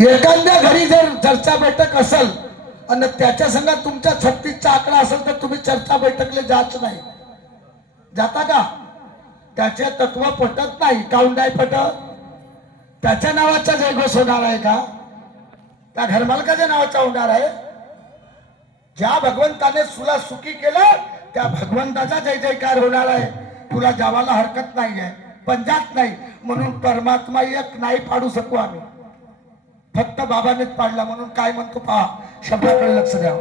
एखाद्या घरी जर चर्चा बैठक असेल आणि त्याच्या संघात तुमच्या 36चा आकडा असेल तर तुम्ही चर्चा बैठकले जात नाही. जाता का? त्याचे तत्व पटत नाही. काऊन नाही पटत? त्याच्या नावाचा जयघोष होणार आहे का? त्या घरमालकाच्या नावाचा होणार आहे? ज्या भगवंताने तुला सुखी केलं त्या भगवंताचा जय जयकार होणार आहे. तुला जावाला हरकत नाही आहे, पण जात नाही. म्हणून परमात्मा एक नाही पाडू शकू आम्ही, फक्त बाबानेच पाडला. म्हणून काय म्हणतो पहा, शब्दाकडे लक्ष द्या.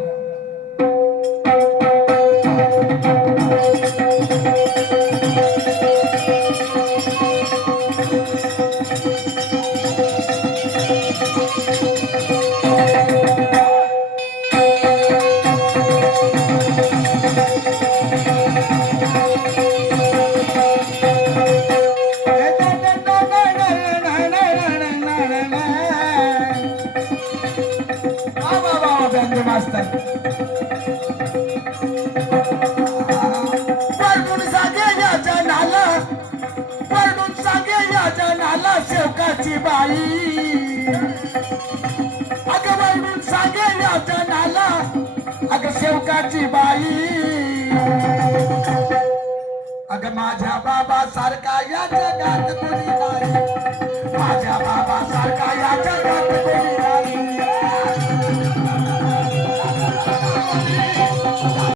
शेवकाची बाई अगं वळून सांगे नाला, अगं शेवकाची बाई, अगं माझ्या बाबा सारखा या जगात कोणी